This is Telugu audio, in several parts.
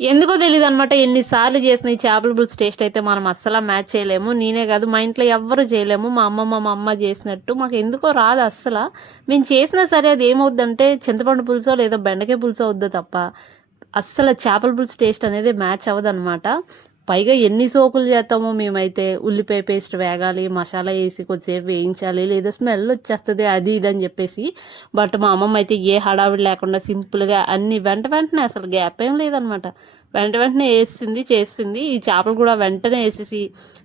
ఎందుకో తెలీదనమాట. ఎన్ని సార్లు చేసిన ఈ చేపల పులుసు టేస్ట్ అయితే మనం అస్సల మ్యాచ్ చేయలేము. నేనే కాదు మా ఇంట్లో ఎవ్వరు చేయలేము. మా అమ్మమ్మ, మా అమ్మ చేసినట్టు మాకెందుకో రాదు అస్సల. మేము చేసినా సరే అది ఏమవుద్దంటే చింతపండు పులుసో లేదా బెండకాయ పులుసో అవుద్దో తప్ప అస్సల చేపల పులుసు టేస్ట్ అనేది మ్యాచ్ అవ్వదనమాట. పైగా ఎన్ని సోకులు చేస్తామో మేమైతే. ఉల్లిపాయ పేస్ట్ వేగాలి, మసాలా వేసి కొద్దిసేపు వేయించాలి, లేదా స్మెల్ వచ్చేస్తది అది ఇది అని చెప్పేసి. బట్ మా అమ్మమ్మ అయితే ఏ హడావిడి లేకుండా సింపుల్‌గా అన్నీ వెంటనే అసలు గ్యాప్ ఏం లేదనమాట. వెంటనే ఏసేసింది, చేసేసింది. ఈ చేపలు కూడా వెంటనే ఏసేసి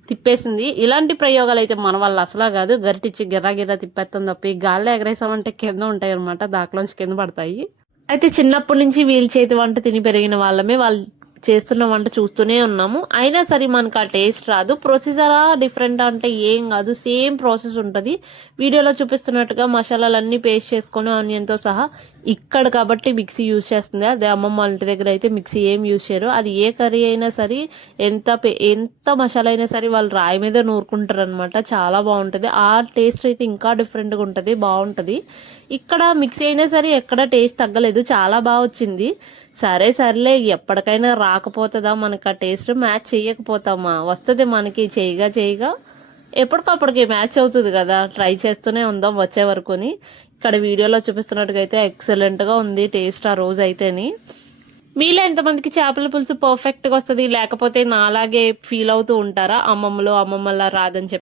తిప్పేసింది. ఇలాంటి ప్రయోగాలయితే మన వల్ల అసలా కాదు. గరిటిచ్చి గిర్రా గిర్రా తిప్పేత్తాం తప్ప, ఈ గాల్లో ఎగరేసామంటే కింద ఉంటాయనమాట. దాంట్లోంచి కింద పడతాయి. అయితే చిన్నప్పటి నుంచి వీళ్ళ చేతి వంట తిని పెరిగిన వాళ్ళమే. వాళ్ళు చేస్తున్న వంట చూస్తూనే ఉన్నాము. అయినా సరే మనకు ఆ టేస్ట్ రాదు. ప్రొసీజరా డిఫరెంట్ అంటే ఏం కాదు, సేమ్ ప్రాసెస్ ఉంటుంది. వీడియోలో చూపిస్తున్నట్టుగా మసాలాలన్నీ పేస్ట్ చేసుకొని ఆనియన్తో సహా. ఇక్కడ కాబట్టి మిక్సీ యూజ్ చేస్తుంది. అదే అమ్మమ్మ వాళ్ళ ఇంటి దగ్గర అయితే మిక్సీ ఏం యూజ్ చేయరు. అది ఏ కర్రీ అయినా సరే, ఎంత మసాలా అయినా సరే వాళ్ళు రాయి మీద నూరుకుంటారు అనమాట. చాలా బాగుంటుంది. ఆ టేస్ట్ అయితే ఇంకా డిఫరెంట్గా ఉంటుంది, బాగుంటుంది. ఇక్కడ మిక్సీ అయినా సరే ఎక్కడ టేస్ట్ తగ్గలేదు, చాలా బాగా వచ్చింది. సర్లే ఎప్పటికైనా రాకపోతుందా మనకు ఆ టేస్ట్, మ్యాచ్ చేయకపోతామా, వస్తుంది మనకి చేయగా ఎప్పటికప్పటికి మ్యాచ్ అవుతుంది కదా. ట్రై చేస్తూనే ఉందాం వచ్చే వరకుని. ఇక్కడ వీడియోలో చూపిస్తున్నట్టుగా అయితే ఎక్సలెంట్గా ఉంది టేస్ట్ ఆ రోజు అయితేని. మీలో ఎంతమందికి చేపల పులుసు పర్ఫెక్ట్గా వస్తుంది, లేకపోతే నాలాగే ఫీల్ అవుతూ ఉంటారా అమ్మమ్మలా రాదని చెప్పి?